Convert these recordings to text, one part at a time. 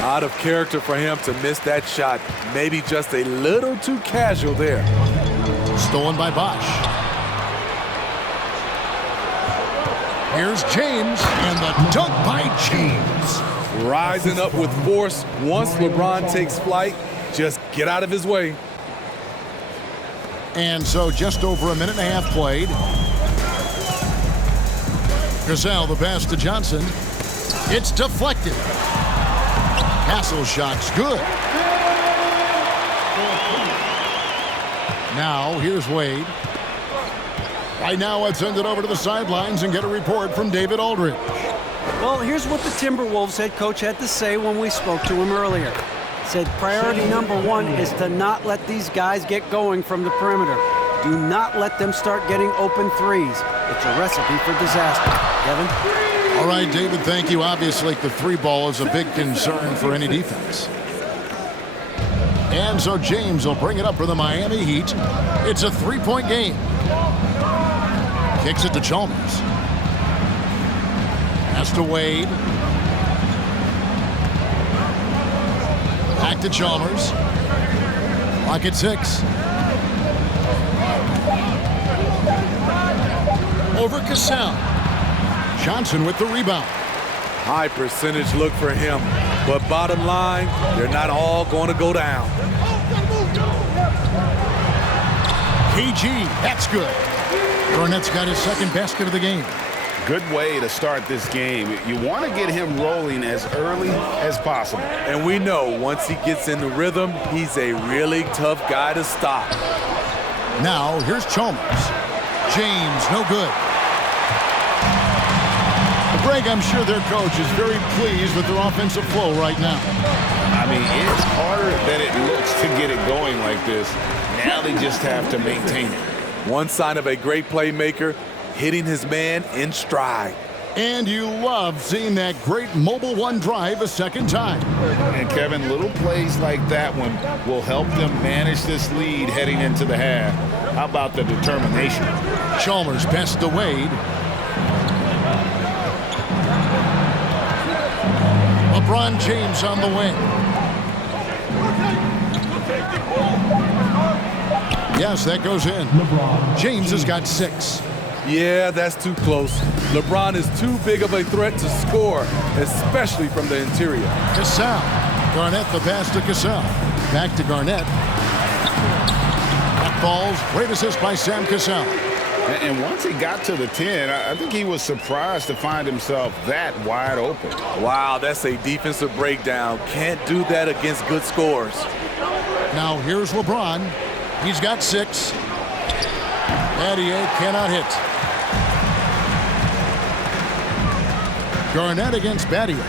Out of character for him to miss that shot. Maybe just a little too casual there. Stolen by Bosch. Here's James, and the dunk by James. Rising up with force. Once LeBron takes flight, just get out of his way. And so just over a minute and a half played. Cassell, the pass to Johnson. It's deflected. Castle shot's good. Now, here's Wade. Right now, let's send it over to the sidelines and get a report from David Aldridge. Well, here's what the Timberwolves head coach had to say when we spoke to him earlier. Said priority number one is to not let these guys get going from the perimeter. Do not let them start getting open threes. It's a recipe for disaster. Kevin? All right, David, thank you. Obviously, the three ball is a big concern for any defense. And so James will bring it up for the Miami Heat. It's a three-point game. Kicks it to Chalmers. Pass to Wade. Back to Chalmers. Clock at 6. Over Cassell. Johnson with the rebound. High percentage look for him. But bottom line, they're not all going to go down. KG, that's good. Garnett's got his second basket of the game. Good way to start this game. You want to get him rolling as early as possible. And we know once he gets in the rhythm, he's a really tough guy to stop. Now, here's Chalmers. James, no good. Greg, I'm sure their coach is very pleased with their offensive flow right now. I mean, it's harder than it looks to get it going like this. Now they just have to maintain it. One sign of a great playmaker, hitting his man in stride. And you love seeing that great mobile one drive a second time. And Kevin, little plays like that one will help them manage this lead heading into the half. How about the determination? Chalmers pass to Wade. LeBron James on the wing. Yes, that goes in. James has got 6. Yeah, that's too close. LeBron is too big of a threat to score, especially from the interior. Cassell. Garnett the pass to Cassell. Back to Garnett. That ball's great assist by Sam Cassell. And once he got to the 10, I think he was surprised to find himself that wide open. Wow, that's a defensive breakdown. Can't do that against good scores. Now here's LeBron. He's got 6. Battier cannot hit. Garnett against Battier.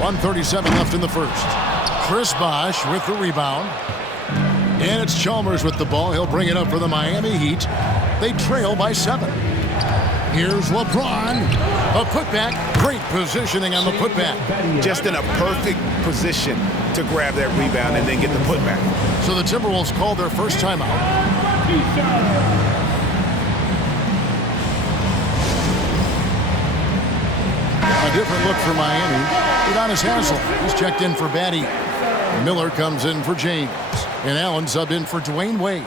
1:37 left in the first. Chris Bosh with the rebound. And it's Chalmers with the ball. He'll bring it up for the Miami Heat. They trail by 7. Here's LeBron. A putback. Great positioning on the putback. Just in a perfect position to grab that rebound and then get the putback. So the Timberwolves call their first timeout. A different look for Miami. Udonis Haslem is checked in for Batty. Miller comes in for James. And Allen subbed in for Dwayne Wade.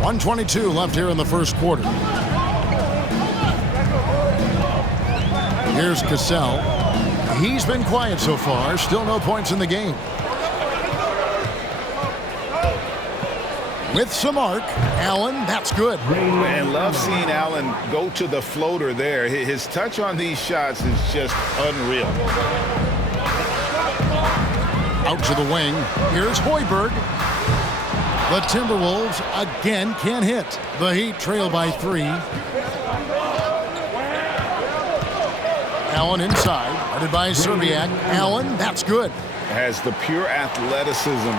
1:22 left here in the first quarter. Here's Cassell. He's been quiet so far. Still no points in the game. With some arc. Allen, that's good. And love seeing Allen go to the floater there. His touch on these shots is just unreal. Out to the wing. Here's Hoiberg. The Timberwolves again can't hit. The Heat trail by 3. Allen inside. Guarded by Serbiak. Allen, that's good. Has the pure athleticism.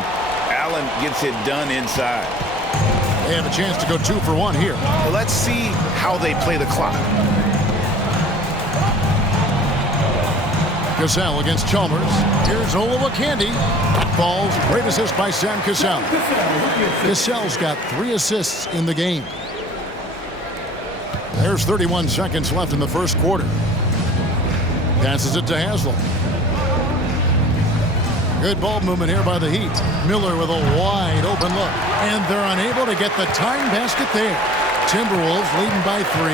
Allen gets it done inside. They have a chance to go 2 for 1 here. Well, let's see how they play the clock. Cassell against Chalmers. Here's Olowokandi. That ball's great assist by Sam Cassell. Cassell's got 3 assists in the game. There's 31 seconds left in the first quarter. Passes it to Haslam. Good ball movement here by the Heat. Miller with a wide open look. And they're unable to get the tying basket there. Timberwolves leading by 3.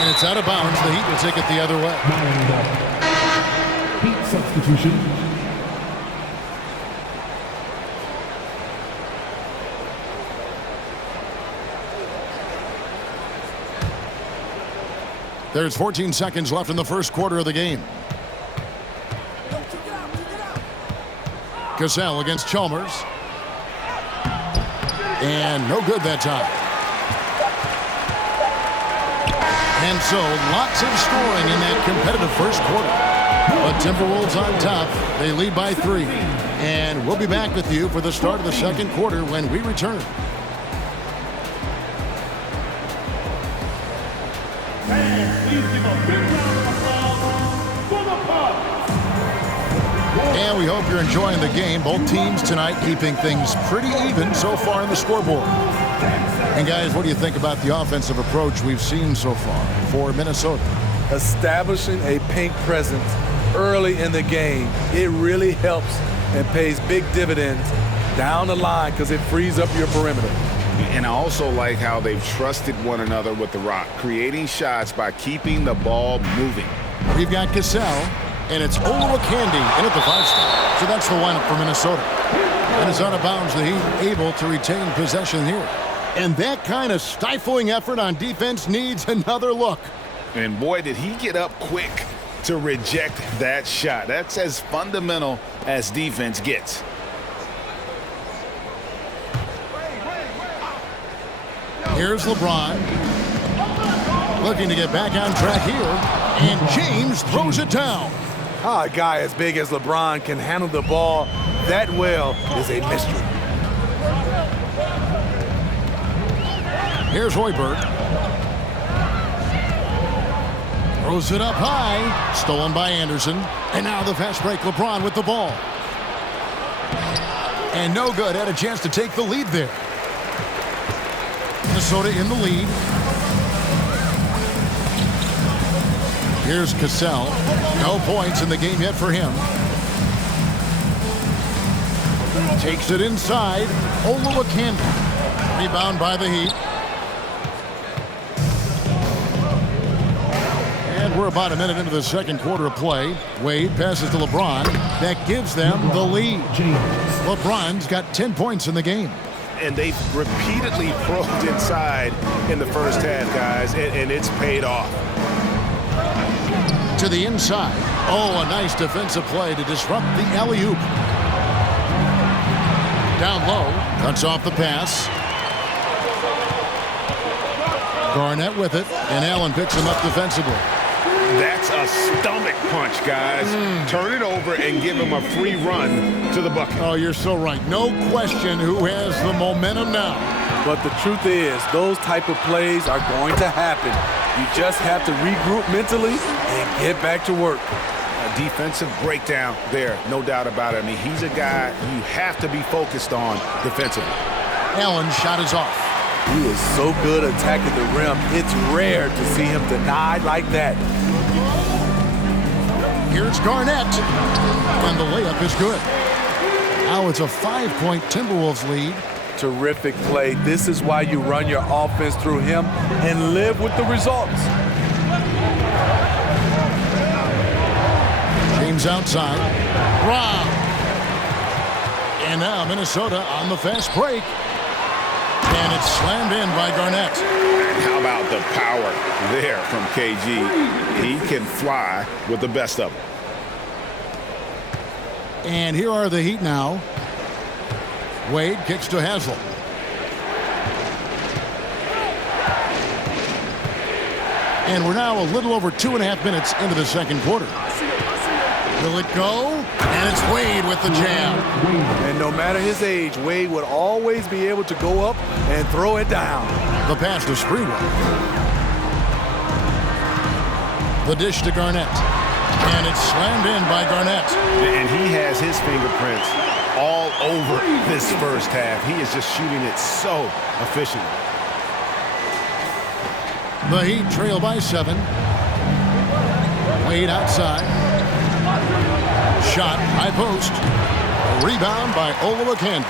And it's out of bounds. The Heat will take it the other way. Heat substitution. There's 14 seconds left in the first quarter of the game. Cassell against Chalmers. And no good that time. And so lots of scoring in that competitive first quarter. But Timberwolves on top. They lead by 3. And we'll be back with you for the start of the second quarter when we return. And we hope you're enjoying the game. Both teams tonight keeping things pretty even so far in the scoreboard. And guys, what do you think about the offensive approach we've seen so far for Minnesota? Establishing a paint presence early in the game, it really helps and pays big dividends down the line because it frees up your perimeter. And I also like how they've trusted one another with the rock, creating shots by keeping the ball moving. We've got Cassell, and it's Olowokandi in at the 5-star. So that's the lineup for Minnesota. And it's out of bounds. The Heat able to retain possession here. And that kind of stifling effort on defense needs another look. And boy, did he get up quick to reject that shot. That's as fundamental as defense gets. Here's LeBron. Looking to get back on track here. And James throws it down. How a guy as big as LeBron can handle the ball that well is a mystery. Here's Hoiberg. Throws it up high. Stolen by Anderson. And now the fast break. LeBron with the ball. And no good. Had a chance to take the lead there. Minnesota in the lead. Here's Cassell. No points in the game yet for him. Takes it inside. Olowokandi. Rebound by the Heat. And we're about a minute into the second quarter of play. Wade passes to LeBron. That gives them the lead. LeBron's got 10 points in the game. And they've repeatedly probed inside in the first half, guys, and it's paid off. To the inside. Oh, a nice defensive play to disrupt the alley-oop. Down low. Cuts off the pass. Garnett with it, and Allen picks him up defensively. That's a stomach punch, guys. Turn it over and give him a free run to the bucket. Oh, you're so right. No question who has the momentum now. But the truth is, those type of plays are going to happen. You just have to regroup mentally and get back to work. A defensive breakdown there, no doubt about it. I mean, he's a guy you have to be focused on defensively. Allen's shot is off. He is so good attacking the rim. It's rare to see him denied like that. Here's Garnett. And the layup is good. Now it's a 5-point Timberwolves lead. Terrific play. This is why you run your offense through him and live with the results. James outside. Wow. And now Minnesota on the fast break. And it's slammed in by Garnett. How about the power there from KG? He can fly with the best of them. And here are the Heat now. Wade kicks to Haslam. And we're now a little over 2.5 minutes into the second quarter. Will it go? And it's Wade with the jam. And no matter his age, Wade would always be able to go up and throw it down. The pass to Sprewell. The dish to Garnett. And it's slammed in by Garnett. And he has his fingerprints all over this first half. He is just shooting it so efficiently. The Heat trail by 7. Wade outside. Shot, high post. A rebound by Olowokandi.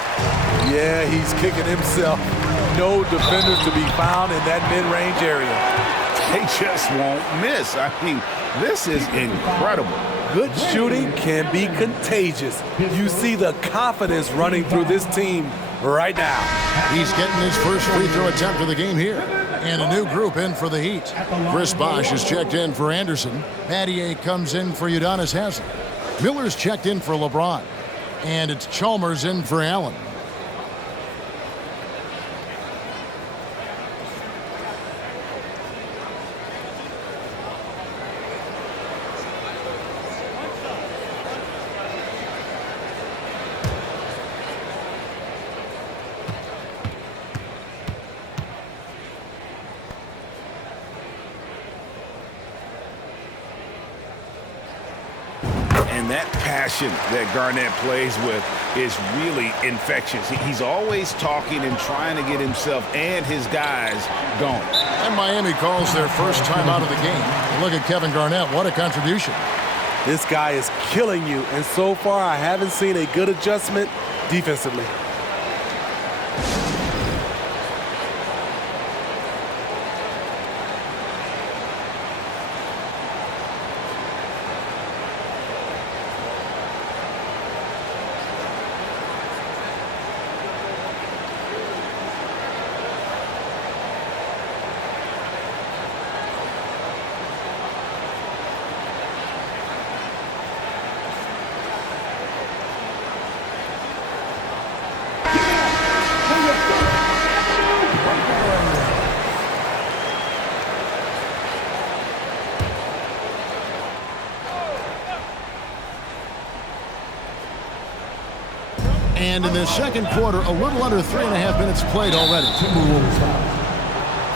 Yeah, he's kicking himself. No defenders to be found in that mid-range area. They just won't miss. I mean, this is incredible. Good shooting can be contagious. You see the confidence running through this team right now. He's getting his first free throw attempt of the game here. And a new group in for the Heat. Chris Bosh is checked in for Anderson. Battier comes in for Udonis Haslem. Miller's checked in for LeBron. And it's Chalmers in for Allen. And that passion that Garnett plays with is really infectious. He's always talking and trying to get himself and his guys going. And Miami calls their first time out of the game. Look at Kevin Garnett. What a contribution. This guy is killing you, and so far I haven't seen a good adjustment defensively. And in the second quarter, a little under 3.5 minutes played already. Timberwolves foul.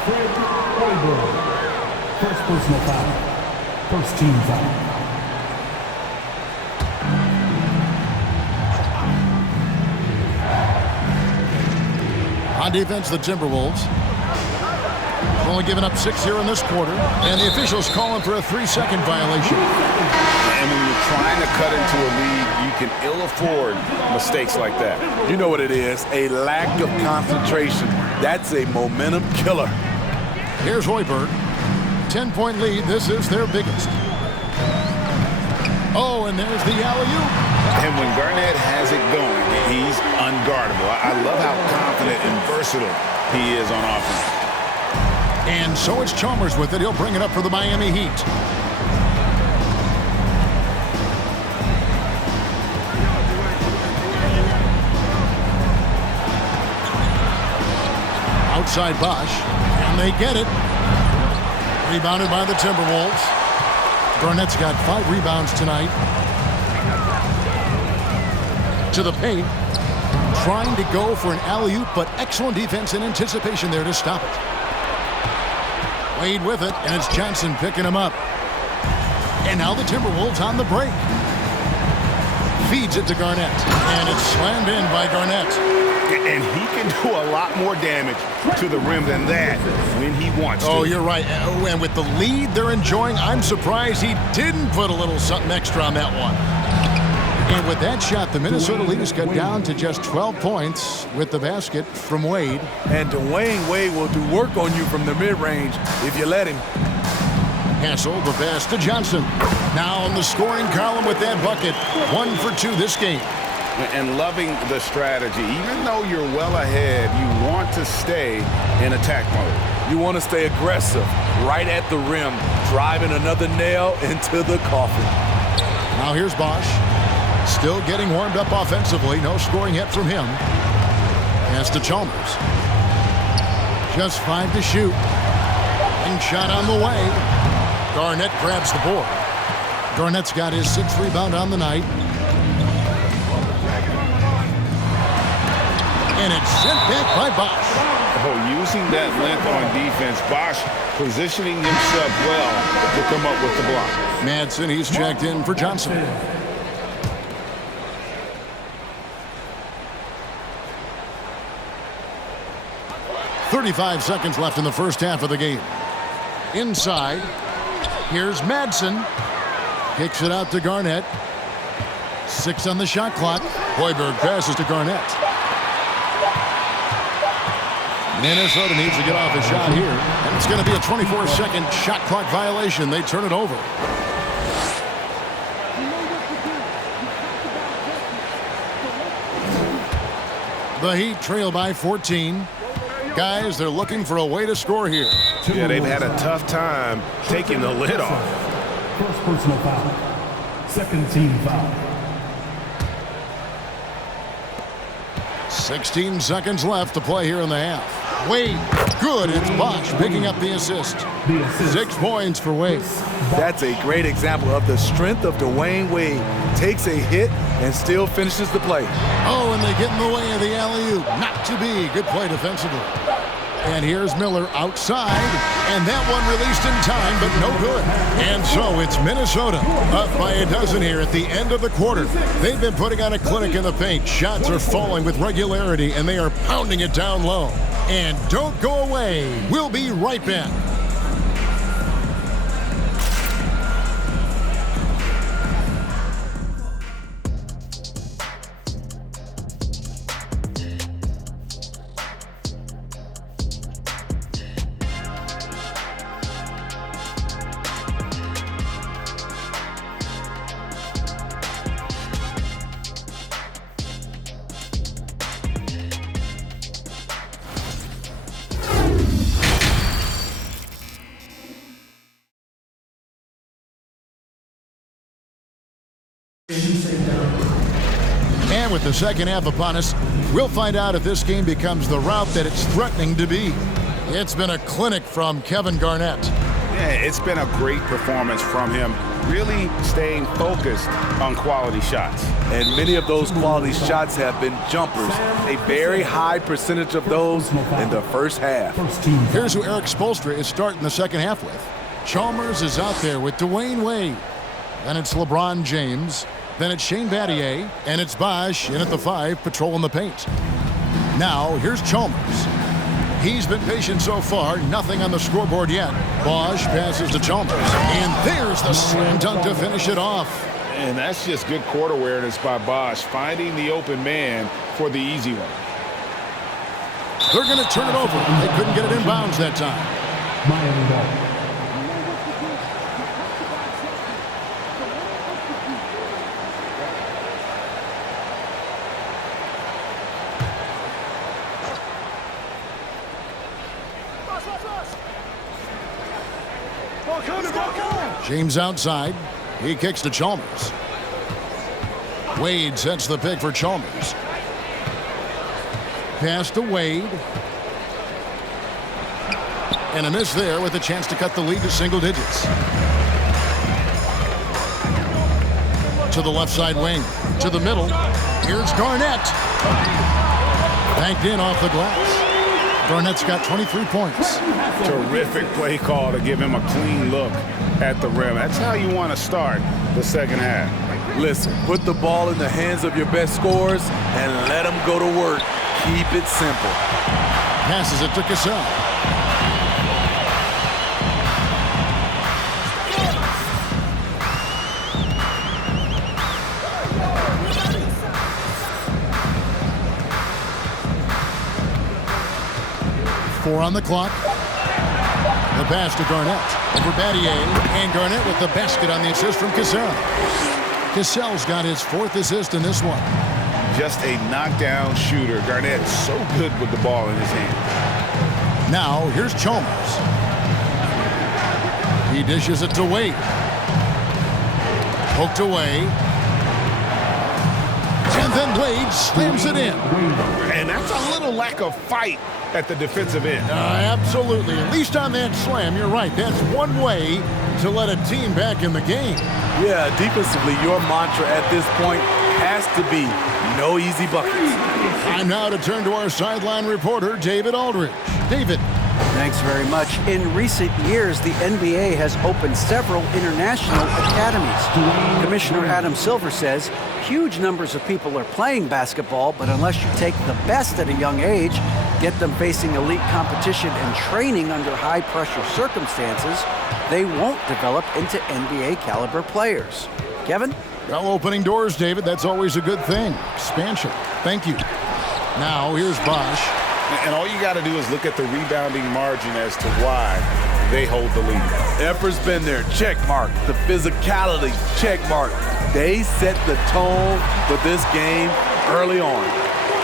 Fred Hoiberg. First personal foul. First team foul. On defense, the Timberwolves. Only giving up 6 here in this quarter. And the officials calling for a 3-second violation. And when you're trying to cut into a lead, you can ill afford mistakes like that. You know what it is, a lack of concentration. That's a momentum killer. Here's Hoiberg. 10-point lead. This is their biggest. Oh, and there's the alley-oop. And when Garnett has it going, he's unguardable. I love how confident and versatile he is on offense. And so it's Chalmers with it. He'll bring it up for the Miami Heat. Outside Bosh, and they get it. Rebounded by the Timberwolves. Garnett's got 5 rebounds tonight. To the paint. Trying to go for an alley-oop, but excellent defense and anticipation there to stop it. Wade with it, and it's Johnson picking him up. And now the Timberwolves on the break. Feeds it to Garnett, and it's slammed in by Garnett. And he can do a lot more damage to the rim than that when he wants to. Oh, you're right. And with the lead they're enjoying, I'm surprised he didn't put a little something extra on that one. And with that shot, the Minnesota Leaders got down to just 12 points with the basket from Wade. And Dwayne Wade will do work on you from the mid-range if you let him. Hassel, the pass to Johnson. Now on the scoring column with that bucket. 1 for 2 this game. And loving the strategy. Even though you're well ahead, you want to stay in attack mode. You want to stay aggressive, right at the rim, driving another nail into the coffin. Now here's Bosh. Still getting warmed up offensively. No scoring yet from him. Pass to Chalmers. Just 5 to shoot. And shot on the way. Garnett grabs the board. Garnett's got his 6th rebound on the night. And it's sent back by Bosh. Oh, using that length on defense, Bosh positioning himself well to come up with the block. Madsen, he's checked in for Johnson. .35 seconds left in the first half of the game. Inside, here's Madsen. Kicks it out to Garnett. 6 on the shot clock. Hoiberg passes to Garnett. Minnesota needs to get off a shot here. And it's going to be a 24-second shot clock violation. They turn it over. The Heat trail by 14. Guys, they're looking for a way to score here. Yeah, they've had a tough time taking the lid off. First personal foul. Second team foul. 16 seconds left to play here in the half. Wade, good. It's Bosch picking up the assist. 6 points for Wade. That's a great example of the strength of Dwayne Wade. Takes a hit and still finishes the play. Oh, and they get in the way of the alley-oop. Not to be. Good play defensively. And here's Miller outside, and that one released in time, but no good. And so it's Minnesota up by a dozen here at the end of the quarter. They've been putting on a clinic in the paint. Shots are falling with regularity, and they are pounding it down low. And don't go away. We'll be right back. And with the second half upon us, we'll find out if this game becomes the rout that it's threatening to be. It's been a clinic from Kevin Garnett. Yeah, it's been a great performance from him, really staying focused on quality shots. And many of those quality shots have been jumpers. A very high percentage of those in the first half. Here's who Eric Spoelstra is starting the second half with. Chalmers is out there with Dwayne Wade. Then it's LeBron James. Then it's Shane Battier. And it's Bosch in at the 5, patrolling the paint. Now, here's Chalmers. He's been patient so far. Nothing on the scoreboard yet. Bosch passes to Chalmers. And there's the slam dunk to finish it off. And that's just good court awareness by Bosch, finding the open man for the easy one. They're going to turn it over. They couldn't get it inbounds that time. Miami ball. James outside. He kicks to Chalmers. Wade sets the pick for Chalmers. Pass to Wade. And a miss there with a chance to cut the lead to single digits. To the left side wing. To the middle. Here's Garnett. Banked in off the glass. Garnett's got 23 points. Terrific play call to give him a clean look at the rim. That's how you want to start the second half. Listen, put the ball in the hands of your best scorers and let them go to work. Keep it simple. Passes it to Cassell. Four on the clock. The pass to Garnett. Over Battier. And Garnett with the basket on the assist from Cassell. Cassell's got his 4th assist in this one. Just a knockdown shooter. Garnett's so good with the ball in his hand. Now, here's Chalmers. He dishes it to Wade. Poked away. And then Wade slams it in. And that's a little lack of fight at the defensive end. Absolutely. At least on that slam, you're right. That's one way to let a team back in the game. Yeah, defensively, your mantra at this point has to be no easy buckets. Time now to turn to our sideline reporter, David Aldridge. David. Thanks very much. In recent years, the NBA has opened several international academies. Commissioner Adam Silver says huge numbers of people are playing basketball, but unless you take the best at a young age, Get them facing elite competition and training under high-pressure circumstances, they won't develop into NBA-caliber players. Kevin? Well, opening doors, David, that's always a good thing. Expansion. Thank you. Now, here's Bosch. And all you got to do is look at the rebounding margin as to why they hold the lead. Effort's been there, check mark. The physicality, check mark. They set the tone for this game early on.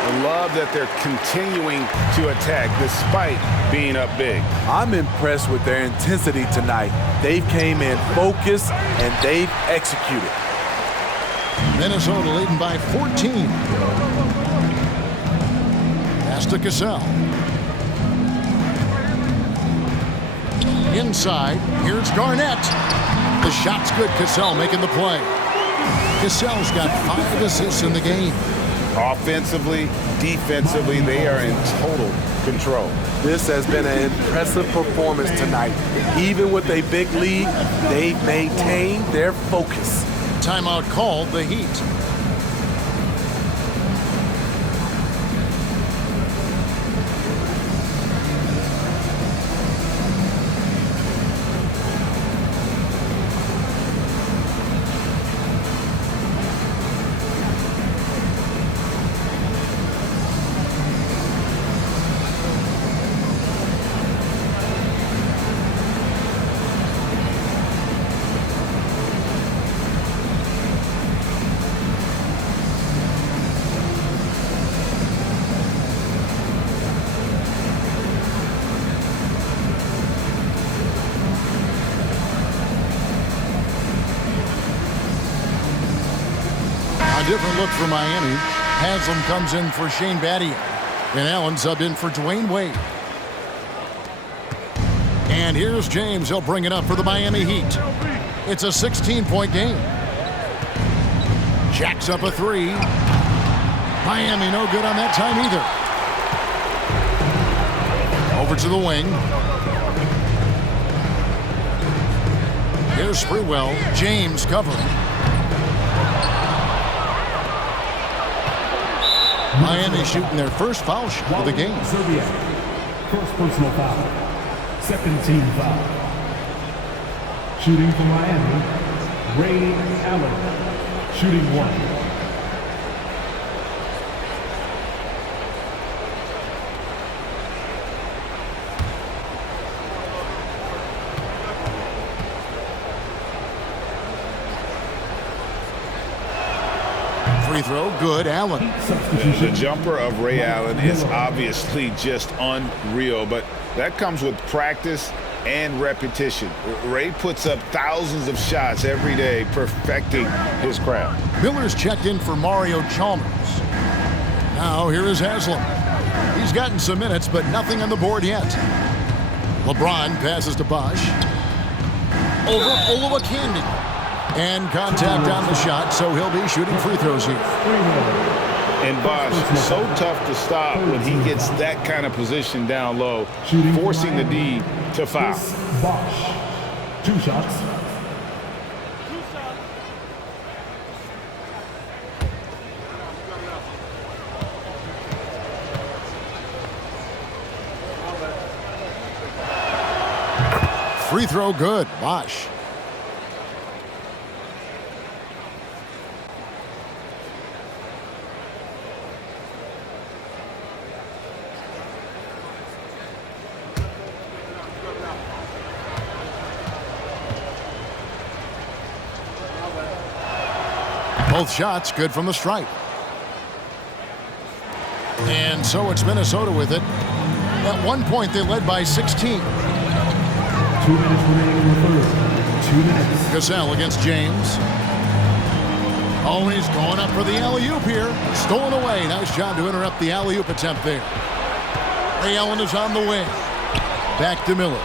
I love that they're continuing to attack despite being up big. I'm impressed with their intensity tonight. They came in focused and they've executed. Minnesota leading by 14. Pass to Cassell. Inside, here's Garnett. The shot's good. Cassell making the play. Cassell's got 5 assists in the game. Offensively, defensively, they are in total control. This has been an impressive performance tonight. Even with a big lead, they've maintained their focus. Timeout called, the Heat. Different look for Miami. Haslam comes in for Shane Battier. And Allen subbed in for Dwayne Wade. And here's James. He'll bring it up for the Miami Heat. It's a 16-point game. Jacks up a 3. Miami no good on that time either. Over to the wing. Here's Sprewell. James covering. Miami shooting their first foul shot of the game. Serbia. First personal foul. Second team foul. Shooting for Miami, Ray Allen. Shooting 1. Free throw, good, Allen. The jumper of Ray Allen is obviously just unreal, but that comes with practice and repetition. Ray puts up thousands of shots every day, perfecting his craft. Miller's checked in for Mario Chalmers. Now here is Haslam. He's gotten some minutes, but nothing on the board yet. LeBron passes to Bosch. Over Olowokandi. And contact on the shot, so he'll be shooting free throws here. And Bosch, so tough to stop when he gets that kind of position down low, forcing the D to foul. Bosch. 2 shots. Free throw good, Bosch. Both shots good from the stripe. And so it's Minnesota with it. At one point, they led by 16. 2 minutes remaining in the third. 2 minutes. Cassell against James. Oh, he's going up for the alley-oop here. Stolen away. Nice job to interrupt the alley-oop attempt there. Ray Allen is on the wing. Back to Miller.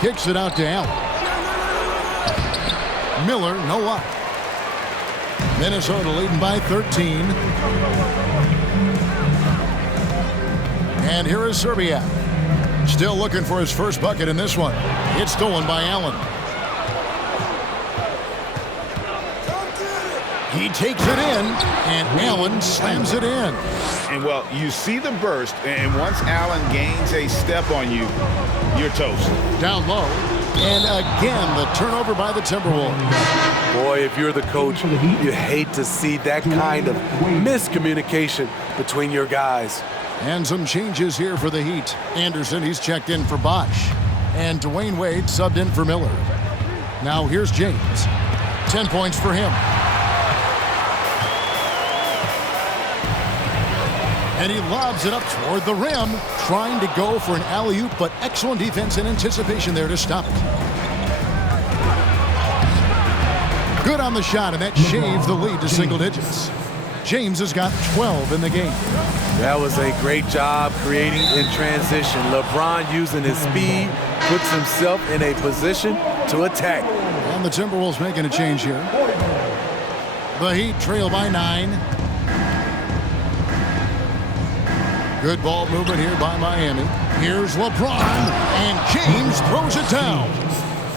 Kicks it out to Allen. Miller, no luck. Minnesota leading by 13. And here is Serbia. Still looking for his first bucket in this one. It's stolen by Allen. He takes it in, and Allen slams it in. And, well, you see the burst, and once Allen gains a step on you, you're toast. Down low, and again the turnover by the Timberwolves. Boy, if you're the coach, you hate to see that kind of miscommunication between your guys. And some changes here for the Heat. Anderson, he's checked in for Bosch. And Dwayne Wade subbed in for Miller. Now here's James. 10 points for him. And he lobs it up toward the rim, trying to go for an alley-oop, but excellent defense and anticipation there to stop it. Good on the shot, and that shaves the lead to single digits. James has got 12 in the game. That was a great job creating in transition. LeBron, using his speed, puts himself in a position to attack. And the Timberwolves making a change here. The Heat trail by 9. Good ball movement here by Miami. Here's LeBron, and James throws it down.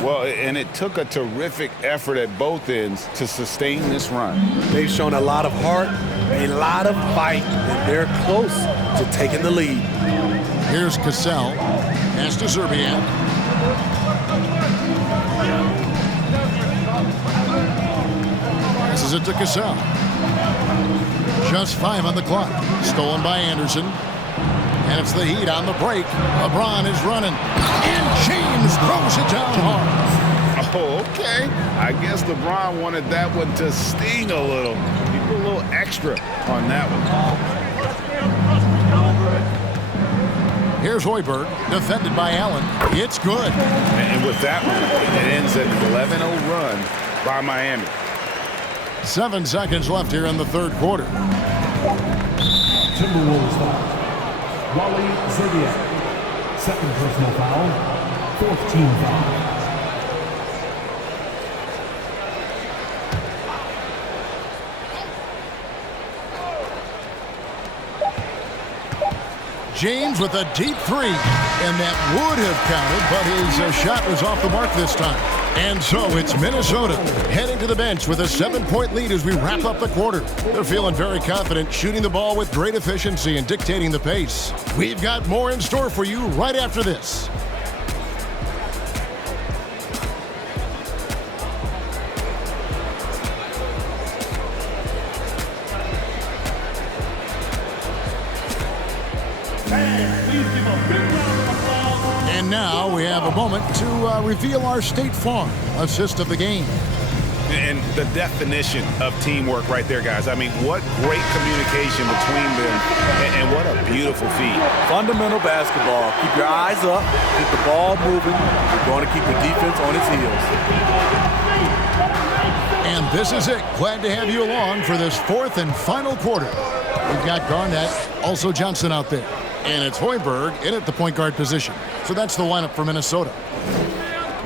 Well, and it took a terrific effort at both ends to sustain this run. They've shown a lot of heart, a lot of fight, and they're close to taking the lead. Here's Cassell. Pass to Zerbiak. Passes it to Cassell. Just 5 on the clock. Stolen by Anderson. And it's the Heat on the break. LeBron is running. And James throws it down hard. Oh, okay. I guess LeBron wanted that one to sting a little. He put a little extra on that one. Here's Hoiberg, defended by Allen. It's good. And with that one, it ends at an 11-0 run by Miami. 7 seconds left here in the third quarter. Timberwolves foul. Wally Zerbiak. Second personal foul. Fourth team foul. James with a deep three, and that would have counted, but his shot was off the mark this time. And so it's Minnesota heading to the bench with a 7-point lead as we wrap up the quarter. They're feeling very confident, shooting the ball with great efficiency and dictating the pace. We've got more in store for you right after this. And now we have a moment to reveal our State Farm assist of the game. And the definition of teamwork right there, guys. I mean, what great communication between them, and what a beautiful feed. Fundamental basketball. Keep your eyes up, keep the ball moving. You're going to keep the defense on its heels. And this is it. Glad to have you along for this fourth and final quarter. We've got Garnett, also Johnson out there. And it's Hoiberg in at the point guard position. So that's the lineup for Minnesota.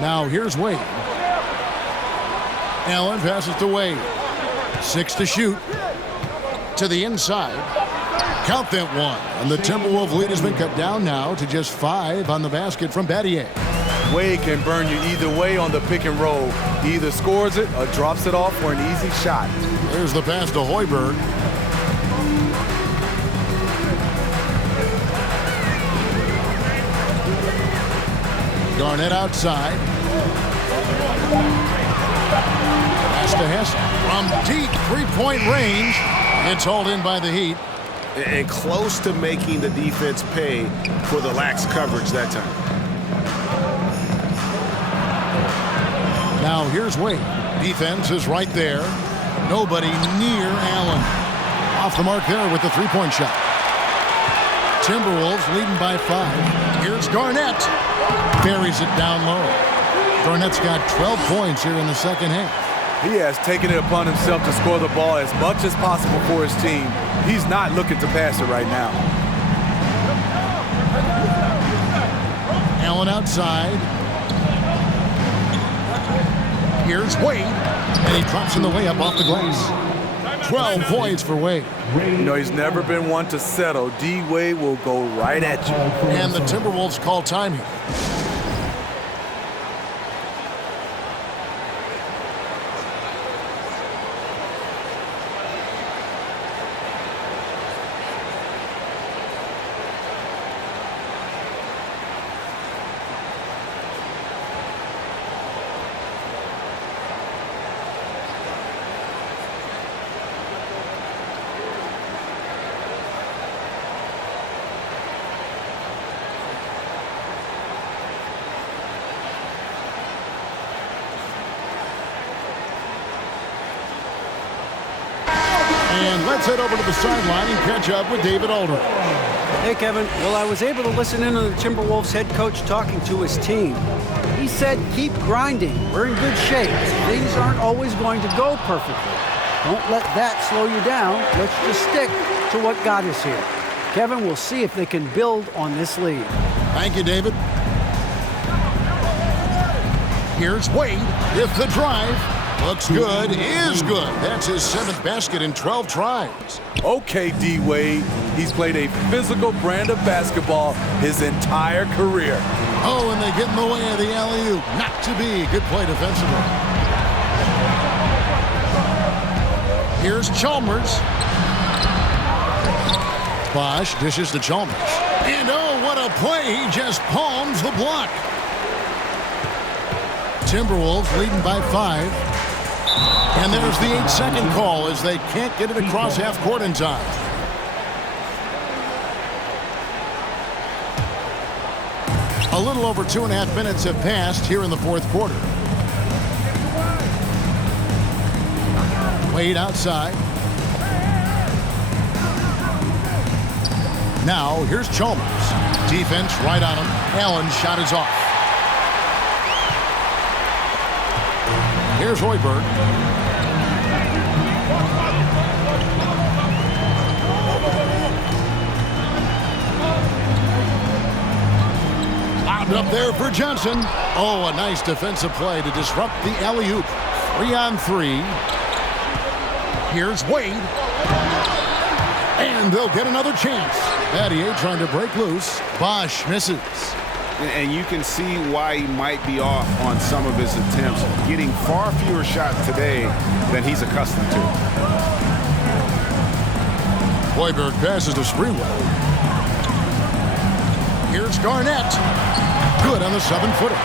Now here's Wade. Allen passes to Wade. 6 to shoot. To the inside. Count that one. And the Timberwolves lead has been cut down now to just 5 on the basket from Battier. Wade can burn you either way on the pick and roll. He either scores it or drops it off for an easy shot. There's the pass to Hoiberg. Garnett outside. Pass to Hess from deep three-point range. It's hauled in by the Heat. And close to making the defense pay for the lax coverage that time. Now here's Wade. Defense is right there. Nobody near Allen. Off the mark there with the three-point shot. Timberwolves leading by 5. Here's Garnett. Buries it down low. Garnett's got 12 points here in the second half. He has taken it upon himself to score the ball as much as possible for his team. He's not looking to pass it right now. Allen outside. Here's Wade. And he drops in the layup off the glass. 12 points for Wade. You know, he's never been one to settle. D-Wade will go right at you. And the Timberwolves call time here. And let's head over to the sideline and catch up with David Aldridge. Hey, Kevin. Well, I was able to listen in on the Timberwolves head coach talking to his team. He said, keep grinding. We're in good shape. Things aren't always going to go perfectly. Don't let that slow you down. Let's just stick to what got us here. Kevin, we'll see if they can build on this lead. Thank you, David. Here's Wade with the drive. Looks good, is good. That's his 7th basket in 12 tries. Okay, D-Wade. He's played a physical brand of basketball his entire career. Oh, and they get in the way of the alley-oop. Not to be. Good play defensively. Here's Chalmers. Bosch dishes to Chalmers. And oh, what a play. He just palms the block. Timberwolves leading by 5. And there's the 8-second call as they can't get it across half court in time. A little over 2.5 minutes have passed here in the fourth quarter. Wade outside. Now here's Chalmers. Defense right on him. Allen's shot is off. Here's Hoiberg. Out up there for Johnson. Oh, a nice defensive play to disrupt the alley-oop. 3-on-3. Here's Wade. And they'll get another chance. Battier trying to break loose. Bosch misses. And you can see why he might be off on some of his attempts, getting far fewer shots today than he's accustomed to. Hoiberg passes to Sprewell. Here's Garnett. Good on the 7-footer.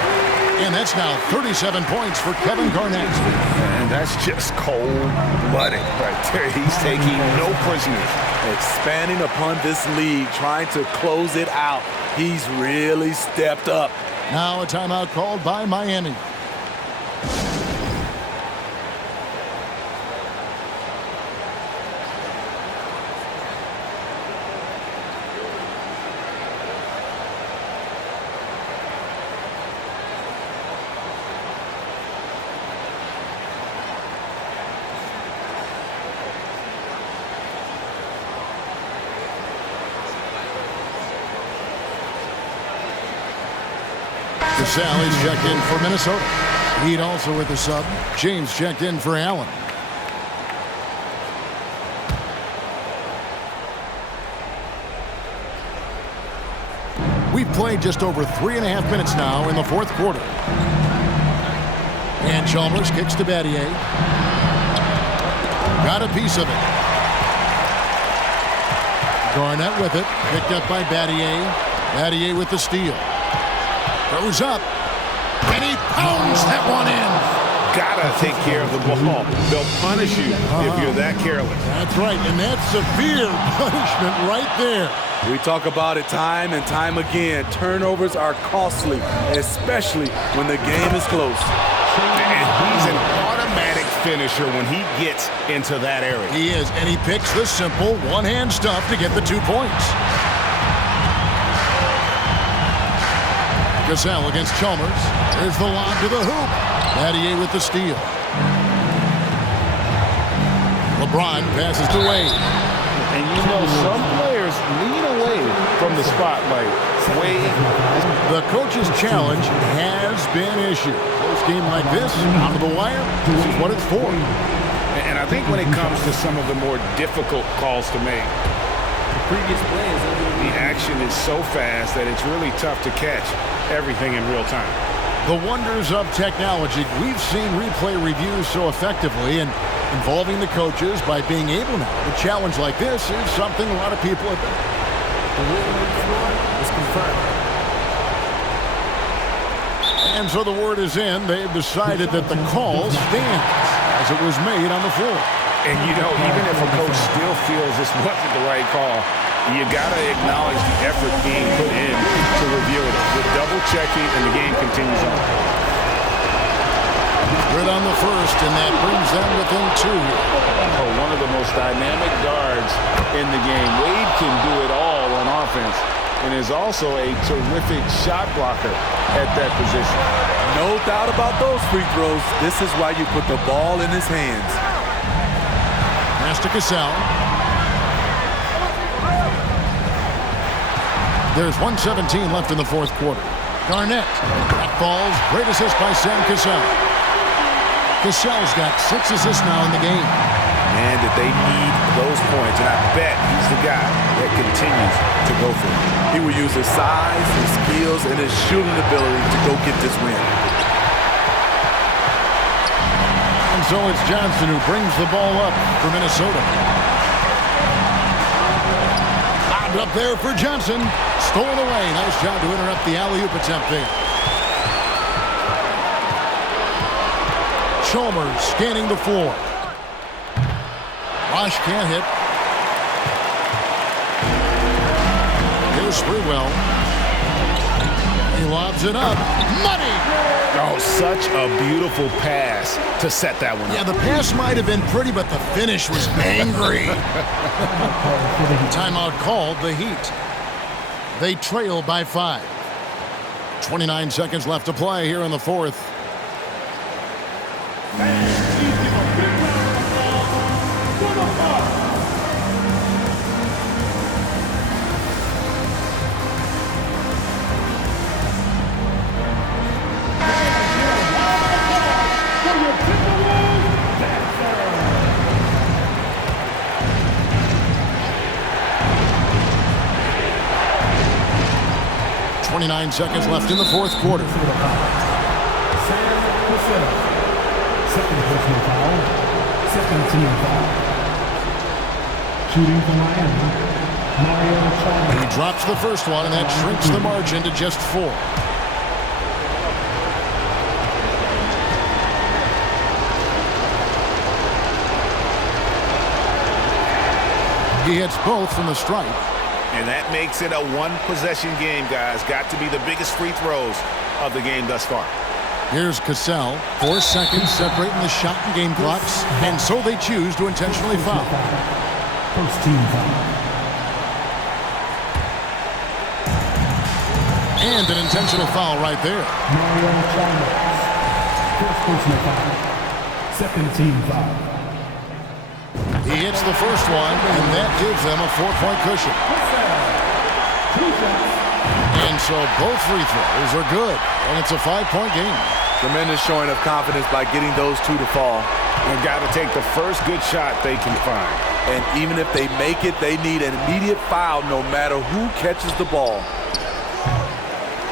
And that's now 37 points for Kevin Garnett. And that's just cold-blooded right there. He's taking no prisoners. Expanding upon this lead, trying to close it out. He's really stepped up. Now a timeout called by Miami. Sally's checked in for Minnesota. Heat also with the sub. James checked in for Allen. We've played just over 3.5 minutes now in the fourth quarter. And Chalmers kicks to Battier. Got a piece of it. Garnett with it. Picked up by Battier. Battier with the steal. Goes up, and he pounds that one in. Gotta take care of the ball. They'll punish you if you're that careless. That's right, and that's severe punishment right there. We talk about it time and time again. Turnovers are costly, especially when the game is close. And he's an automatic finisher when he gets into that area. He is, and he picks the simple one-hand stuff to get the 2 points. Gasol against Chalmers. There's the lob to the hoop. Battier with the steal. LeBron passes to Wade. And you know, some players lean away from the spotlight. Wade. The coach's challenge has been issued. Close game like this, out of the wire, this is what it's for. And I think when it comes to some of the more difficult calls to make, previous plays, the action is so fast that it's really tough to catch everything in real time. The wonders of technology. We've seen replay reviews so effectively and involving the coaches by being able now. A challenge like this is something a lot of people have done. the rule on the floor is confirmed. And so the word is in. They've decided that the call stands as it was made on the floor. And, you know, even if a coach still feels this wasn't the right call, you got to acknowledge the effort being put in to review it. With double checking, and the game continues on. Grit on the first, and that brings them within 2 here. Oh, one of the most dynamic guards in the game. Wade can do it all on offense and is also a terrific shot blocker at that position. No doubt about those free throws. This is why you put the ball in his hands. Pass to Cassell. There's 1:17 left in the fourth quarter. Garnett. That ball's great assist by Sam Cassell. Cassell's got 6 assists now in the game. Man, did they need those points, and I bet he's the guy that continues to go for it. He will use his size, his skills, and his shooting ability to go get this win. And so it's Johnson who brings the ball up for Minnesota. Lobbed up there for Johnson. Stolen away. Nice job to interrupt the alley-oop attempt there. Chalmers scanning the floor. Bosch can't hit. Here's Sprewell. He lobs it up. Money! Oh, such a beautiful pass to set that one up. Yeah, the pass might have been pretty, but the finish was angry. Timeout called, the Heat. They trail by 5. 29 seconds left to play here in the fourth. Nine seconds left in the fourth quarter. Second personal foul. Second team foul. Shooting for Miami. Mario Chalmers. He drops the first one, and that shrinks the margin to just 4. He hits both from the stripe. And that makes it a one-possession game, guys. Got to be the biggest free throws of the game thus far. Here's Cassell. 4 seconds separating the shot and game clocks. And so they choose to intentionally foul. First team foul. And an intentional foul right there. Mario Chalmers. First personal foul. Second team foul. He hits the first one, and that gives them a 4-point cushion. And so both free throws are good, and it's a 5-point game. Tremendous showing of confidence by getting those 2 to fall. They've got to take the first good shot they can find. And even if they make it, they need an immediate foul no matter who catches the ball.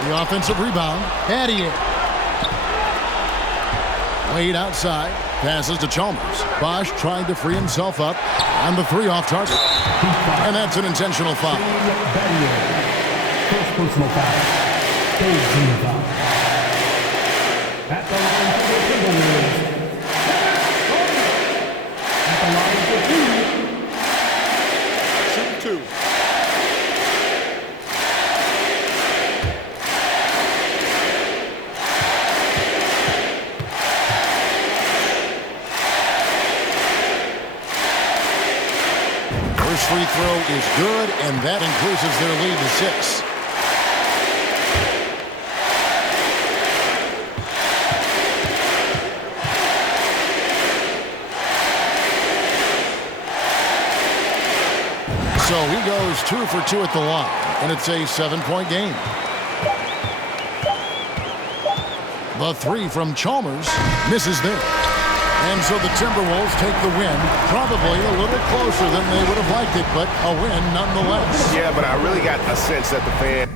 The offensive rebound. Addy. Wade outside. Passes to Chalmers. Bosch trying to free himself up. On the 3 off target. And that's an intentional foul. First personal foul. Third team foul. At the line for the Timberwolves. At the line for 2. Shoot 2. Free throw is good, and that increases their lead to 6. So he goes 2 for 2 at the line, and it's a 7-point game. The 3 from Chalmers misses there. And so the Timberwolves take the win, probably a little closer than they would have liked it, but a win nonetheless. Yeah, but I really got a sense that the fans